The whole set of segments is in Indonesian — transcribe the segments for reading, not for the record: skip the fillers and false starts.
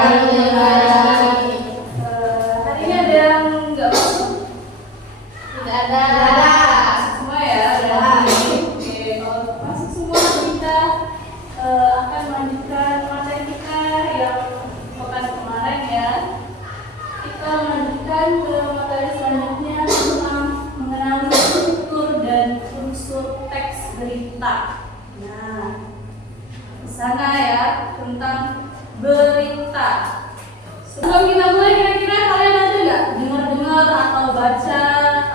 Hari ini ada yang nggak masuk? Tidak ada. Masuk semua ya? Oke, kalau masuk semua kita akan melanjutkan materi kita yang pekan kemarin ya. Kita melanjutkan ke materi selanjutnya tentang mengenali struktur dan unsur teks berita. Nah, di sana ya tentang berita. Sebelum kita mulai, kira-kira kalian ada nggak dengar atau baca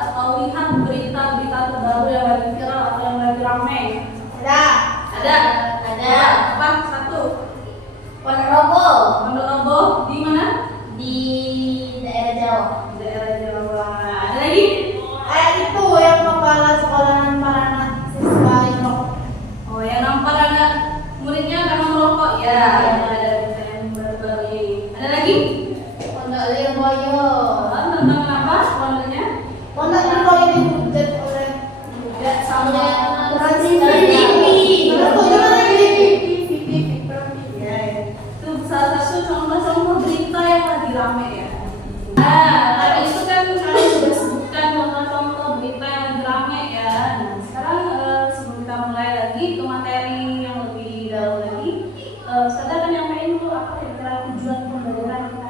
atau lihat berita-berita terbaru yang lagi viral atau yang lagi ramai? Ada. Apa? Satu. Ponorogo di mana? Di daerah Jawa. Di daerah Jawa. Ada lagi? Itu yang kepala sekolahan para anak siswa Indok. Oh, yang nampar anak muridnya karena merokok ya. Ada berita yang baru-baru ini. Ada lagi? Pondok Lirboyo. Tentang apa? Pondoknya? Pondok Lirboyo dihujat oleh Tidak sama Trans TV. Ya, itu salah satu contoh-contoh berita yang lagi rame ya. Nah, tadi itu kan kalian sudah sebutkan contoh-contoh berita yang lagi rame ya. Nah, sekarang sebelum kita mulai lagi ke materi yang lebih dalam lagi, saya akan nyampein dulu apa kira-kira tujuan pembelajaran kita.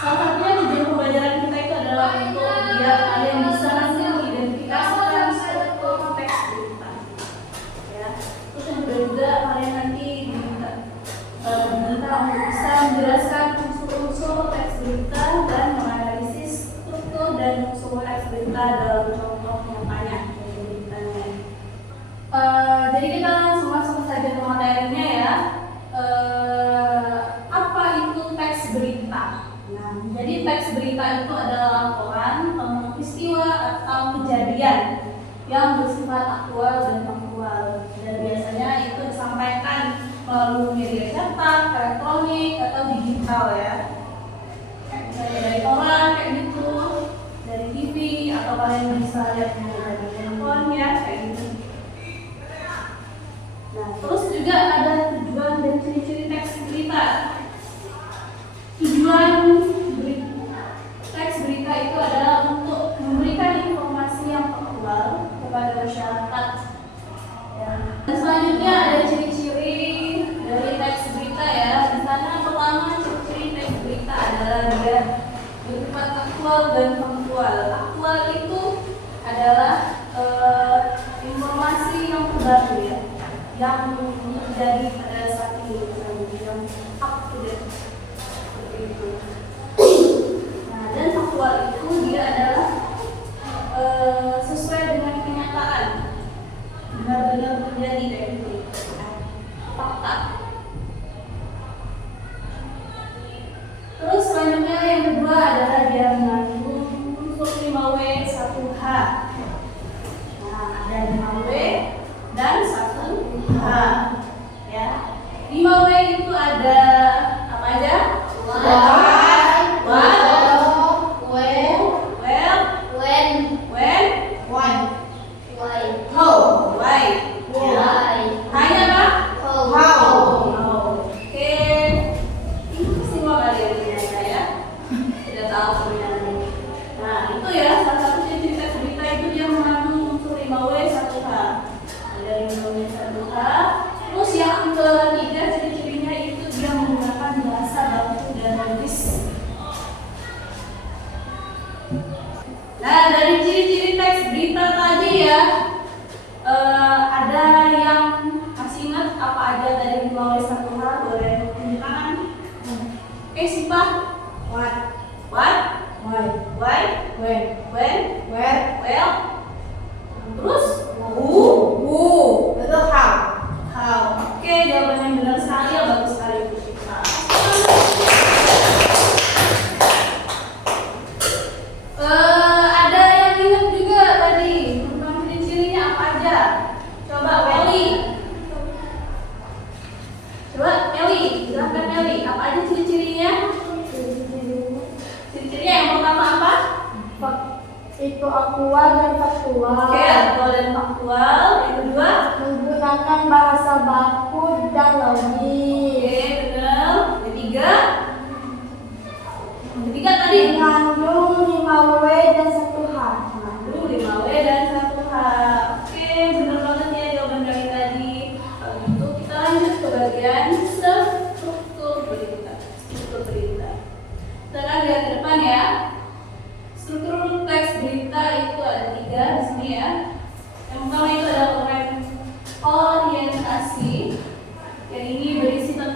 Salah satunya tujuan pembelajaran kita itu adalah untuk biar kalian bisa nanti mengidentifikasikan struktur teks berita. Ya, terus yang kedua juga kalian nanti diminta untuk bisa menjelaskan unsur-unsur teks berita dan menganalisis struktur dan unsur teks berita dalam contoh nyatanya dari beritanya. Jadi kita langsung masuk saja ke materinya ya. Apa itu teks berita? Nah, jadi teks berita itu adalah laporan tentang peristiwa atau kejadian yang bersifat aktual dan faktual, dan biasanya itu disampaikan melalui media cetak, elektronik atau digital ya. Misalnya dari koran kayak gitu, dari TV, atau kalian bisa lihat dari handphone ya kayak gitu. Nah, terus juga ada tujuan dan ciri-ciri teks berita. Tujuan teks berita itu adalah untuk memberikan informasi yang faktual kepada masyarakat. Ya. Dan selanjutnya ada ciri-ciri dari teks berita ya. Di sana pertama ciri-ciri teks berita adalah dia bersifat aktual dan faktual. Aktual itu adalah informasi yang terbaru ya, yang terjadi pada saat ini, yang up to date. Itu. Nah, dan faktual itu dia adalah sesuai dengan kenyataan, benar-benar terjadi kayak gitu, fakta. Terus selanjutnya yang kedua adalah dia mengandung unsur 5W 1H. Nah, ada 5W dan 1H ya. 5W itu ada apa aja? Terus yang ketiga ciri-cirinya itu dia menggunakan bahasa baku dan logis. Nah, dari ciri-ciri teks berita tadi ya, ada yang masih ingat apa aja dari 5W1H? Boleh tunjuk tangan. Oke, Sifah. What? Why? When? Where? Terus? Who? Itu how. Oke, jawaban yang benar sekali ya, bagus sekali Bu Sifah. Ada yang ingat juga tadi tentang ciri-cirinya apa aja? Coba Meli, silahkan Meli. Apa aja ciri-cirinya? Ciri-cirinya yang pertama apa? Itu aktual dan faktual. Oke, aktual dan faktual. Yang kedua, Menggunakan bahasa baku dan logis. oke, benar.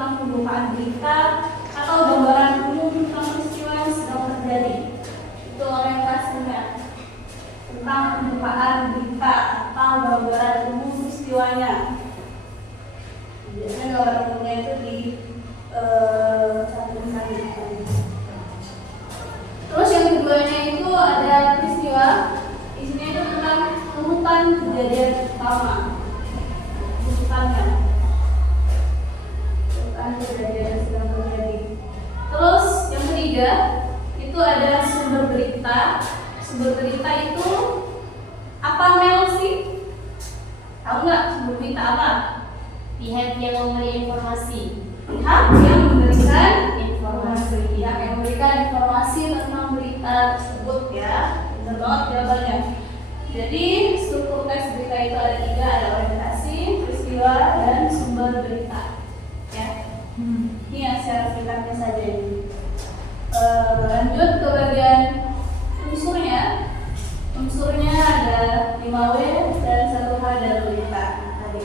tentang pembukaan berita atau gambaran umum tentang peristiwa yang sedang terjadi. Itu orientasinya tentang pembukaan berita atau gambaran umum peristiwanya. Biasanya gambaran umumnya itu di cantumkan gitu. Terus yang keduanya itu ada peristiwa. Isinya itu tentang urutan kejadian utama. Urutannya. Urutan kejadian yang sedang terjadi. Terus yang ketiga itu ada sumber berita. Sumber berita itu apa, Mel sih? Tahu nggak sumber berita apa? Pihak yang memberi informasi. Pihak yang memberikan informasi. Pihak yang memberikan informasi tentang berita tersebut ya. Benar banget jawabannya. Jadi struktur teks berita itu ada 3, ada orientasi, peristiwa, dan sumber berita. Ya. Ini yang secara singkatnya saja ini. Lanjut ke bagian unsurnya. Unsurnya ada 5W dan 1H dari berita tadi.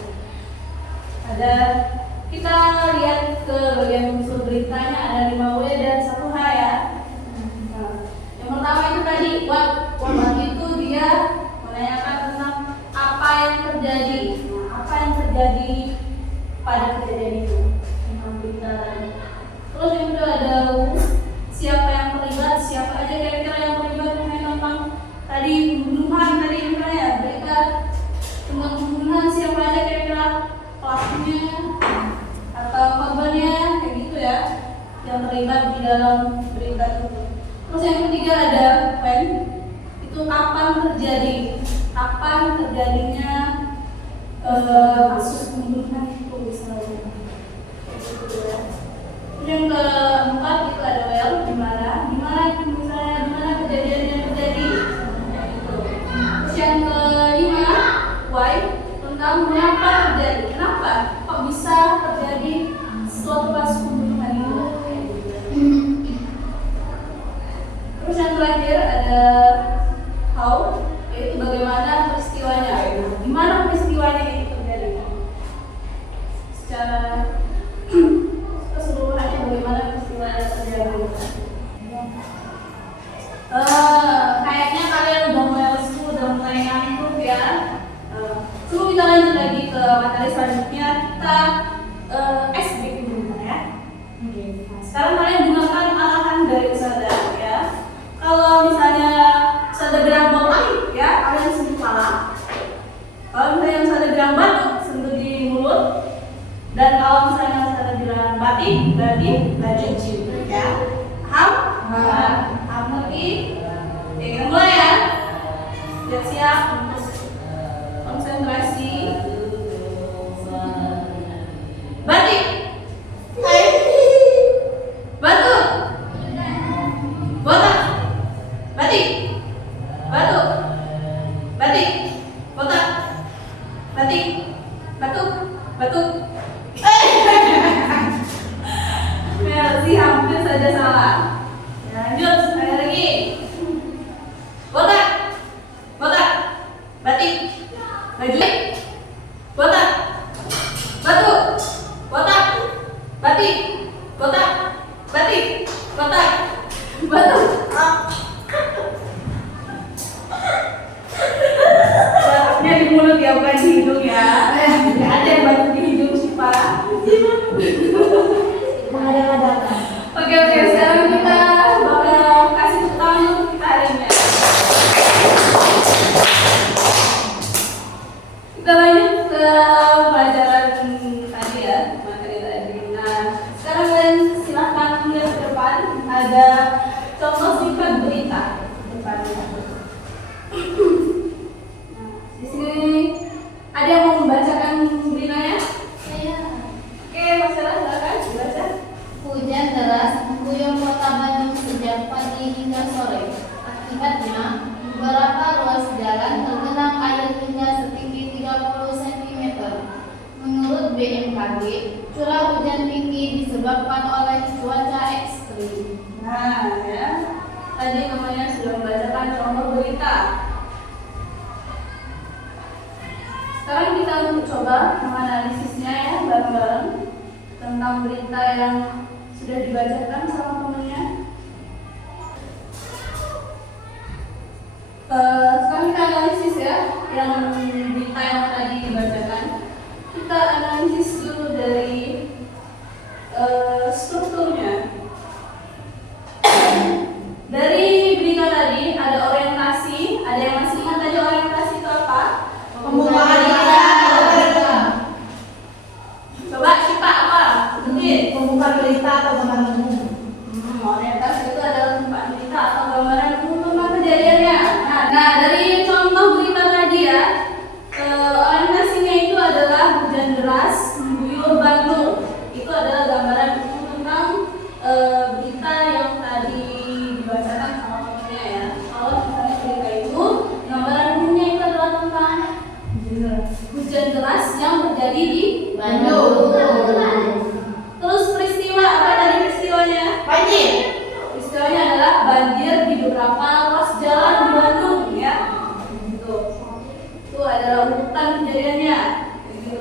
Ada, kita lihat ke bagian unsur beritanya ada 5W dan 1H ya. Nah, yang pertama itu tadi what itu dia menanyakan tentang apa yang terjadi. Nah, apa yang terjadi pada kejadian itu tentang berita tadi. Terus yang kedua ada siapa yang terlibat, siapa aja kira-kira yang terlibat tentang tadi pembunuhan tadi misalnya berita tentang pembunuhan, siapa aja kira-kira pelakunya atau korbannya kayak gitu ya yang terlibat di dalam berita itu. Terus yang ketiga ada when, itu kapan terjadinya kasus pembunuhan itu misalnya. Yang keempat itu ada well, dimana kejadiannya terjadi. Terus yang kelima why, tentang mengapa terjadi, kenapa kok bisa terjadi suatu kasus pembunuhan itu. Terus yang terakhir ada how, yaitu bagaimana peristiwanya, gimana peristiwanya itu terjadi secara keseluruhannya, bagaimana peristiwanya terjadi. Kayaknya kalian udah mulai lesu, udah mulai ngantuk ya. Sebelum kita lanjut lagi ke materi selanjutnya, kita SB dulu ya. Nah, sekarang kalian gunakan arahan dari Ustazah ya. Kalau misalnya Ustazah bilang balik ya, kalian sentuh kepala. Kalau misalnya Ustazah bilang batuk, sentuh di mulut. Dan kalau misalnya Ustazah bilang batik, berarti lanjut cium ya. Paham? Paham ngerti? Oke, kita mulai ya. Siap-siap untuk konsentrasi. Batik. Batuk. Botak. Batik. Batuk. Batik. Botak. Batik. Batuk. Batuk. Sih hampir saja salah. Lanjut, sekali lagi. Botak. Botak. Batik. Maju. Botak. Batuk. Botak. Batik. Botak. Batik. Botak. Batuk. Batuknya di mulut ya, bukan di hidung ya. Nggak ada yang batuk di hidung sih Pak. Mengada-ngadakan. Oke, sekarang kita bakal kasih tepuk tangan untuk kita hari ini. Kita lanjut ke pelajaran tadi ya, materi tadi. Nah, sekarang kalian silahkan lihat ke depan, ada contoh singkat berita depannya. Nah, di sini ada yang mau membacakan beritanya? Saya. Oke, Mas Sarah, silakan dibaca. Hujan deras mengguyur kota Bandung sejak pagi hingga sore. Akibatnya, beberapa ruas jalan tergenang air hingga setinggi 30 cm. Menurut BMKG, curah hujan tinggi disebabkan oleh cuaca ekstrim. Nah, ya. Tadi namanya sudah membacakan contoh berita. Sekarang kita untuk coba menganalisisnya ya bareng-bareng. tentang berita yang sudah dibacakan sama temennya. Sekarang kita analisis ya, yang berita yang tadi dibacakan. Kita analisis dulu dari strukturnya. Dari berita tadi ada orientasi, ada yang masih ingat tadi orientasi itu apa? Pembukaan berita. Coba Syifa apa? Sebutin. Pembukaan berita atau gambaran umum. Orientasi itu adalah pembukaan berita atau gambaran umum tentang kejadiannya. Nah, dari contoh berita tadi ya, orientasinya itu adalah hujan deras mengguyur Bandung. Itu adalah gambaran umum tentang berita yang tadi dibacakan sama temennya ya. Kalau misalnya berita itu, gambaran umumnya itu adalah tentang hujan deras yang terjadi di Bandung. Terus peristiwa apa tadi peristiwanya? Banjir. Peristiwanya adalah banjir di beberapa ruas jalan di Bandung ya. Gitu. Itu adalah urutan kejadiannya. Gitu.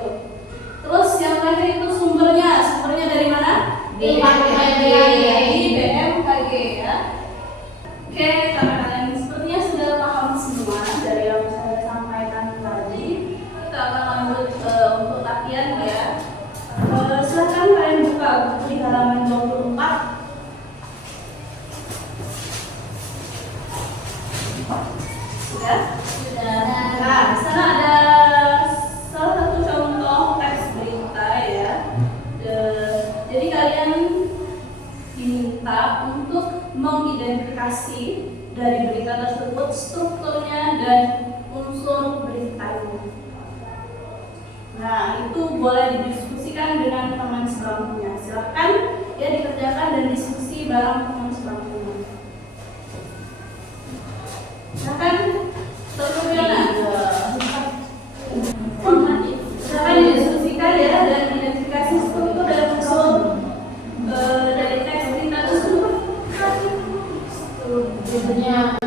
Terus yang terakhir itu sumbernya dari mana? BMKG. Di BMKG ya. Oke, karena kalian sepertinya sudah paham semua dari yang saya sampaikan tadi, kita akan lanjut untuk latihan ya. Silakan kalian buka buku di halaman 24. Sudah? Nah, di sana ada salah satu contoh teks berita ya. Jadi kalian diminta untuk mengidentifikasi dari berita tersebut strukturnya dan unsur beritanya. Nah, itu boleh didiskusikan dengan teman sebangkunya. Silakan ya dikerjakan dan diskusi bareng teman sebangkunya. Silakan, Dr. Fiona. Silakan didiskusikan ya dan identifikasi struktur dan unsur dari teks berita tersebut. Strukturnya.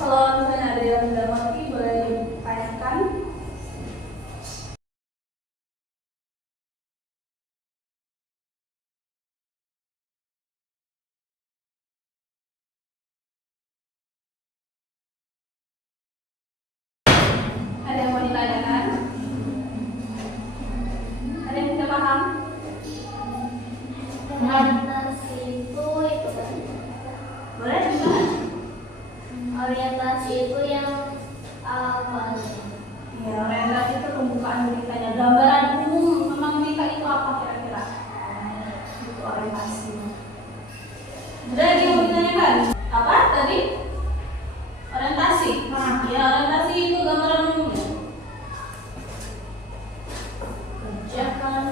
Kalau misalnya ada yang tidak mengerti boleh ditanyakan. Ada yang mau ditanyakan? Ada yang tidak paham? Orientasi itu kan. Boleh gimana? Orientasi itu yang apa? Ya, orientasi itu pembukaan beritanya. Gambaran umum tentang berita itu apa kira-kira? Itu orientasinya. Udah ada yang mau ditanyakan? Apa tadi? Orientasi. Ya, orientasi itu gambaran umumnya. Kerjakan.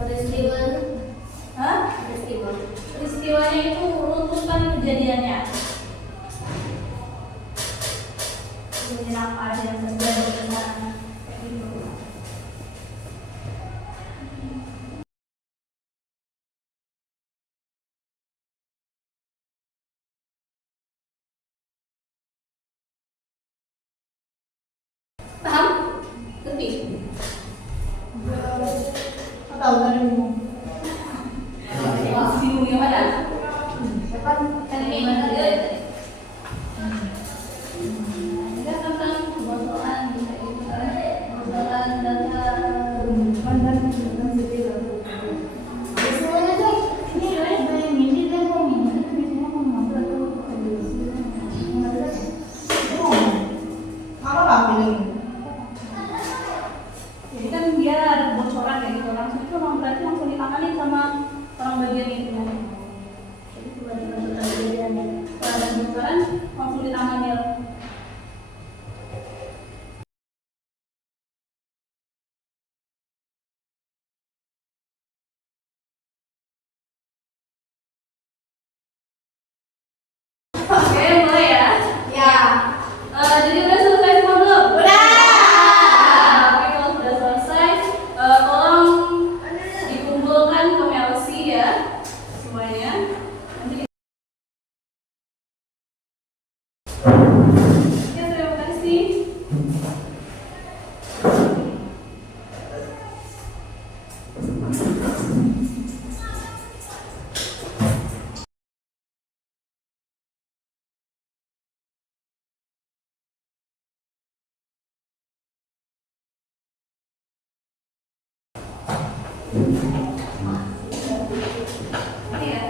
Peristiwa. Hah? Peristiwa. Peristiwanya itu runtutan kejadiannya. Kejadian apa aja yang terjadi di sana? Kayak gitu. Paham? Ngerti? Atau tadi umum. Bingung yang mana? Kan Ini mana dia? Ini tentang kebocoran, kebocoran data. Semuanya tuh ini ada yang ini dia ngomong, kita biasanya ngomong atau apa nggak pilih? Jadi kan dia ada kebocoran kayak gitu langsung itu berarti langsung ditangani sama orang bagian itu. Jadi coba dibantu kejadiannya. Kalau ada kebocoran langsung ditangani. Oke, mulai ya. Ya. Jadi udah selesai semua belum? Udah. Oke, kalau sudah selesai, tolong dikumpulkan ke Melsi ya. Semuanya. Ini ya.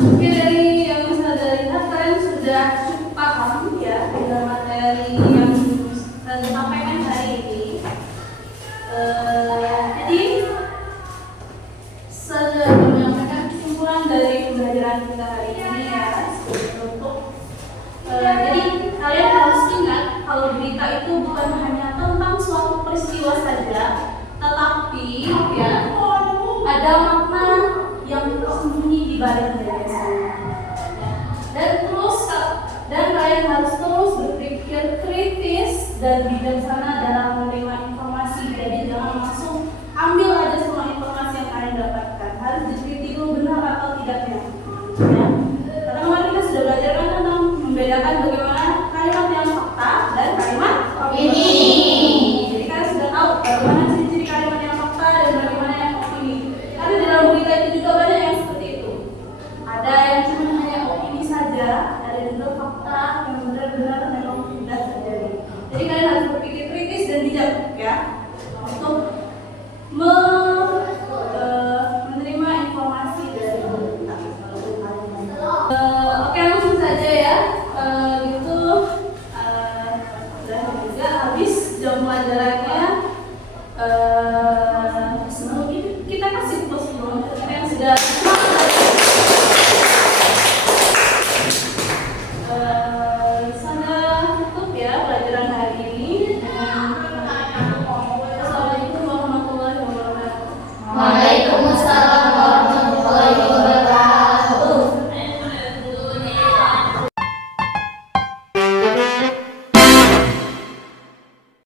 Oke, dari yang bisa dari kalian sudah cukup paham ya dengan materi yang saya sampaikan hari ini. Jadi saya menyampaikan kesimpulan dari pembelajaran kita hari ini ya, untuk jadi kalian harus ingat kalau berita itu bukan hanya tentang suatu peristiwa saja, tetapi ya ada makna yang tersembunyi di balik dari sana. Dan kalian harus terus berpikir kritis dan bijaksana dalam menerima informasi. Jadi jangan langsung ambil aja semua informasi yang kalian dapatkan. Harus diteliti dulu benar atau tidaknya. Ya. Karena kemarin kita sudah belajar kan tentang membedakan bagaimana kalimat yang fakta dan kalimat opini. Jadi kalian sudah tahu bagaimana ciri-ciri kalimat yang fakta dan bagaimana yang opini. Karena di dalam berita itu juga banyak yang seperti itu. Ada yang cuma hanya opini saja, ada juga fakta yang benar-benar memang sudah terjadi. Jadi kalian harus berpikir kritis dan bijak ya untuk menerima informasi dari berita. Oke, langsung saja ya. Gitu sudah juga habis jam pelajarannya. Sebelum itu kita kasih close dulu yang sudah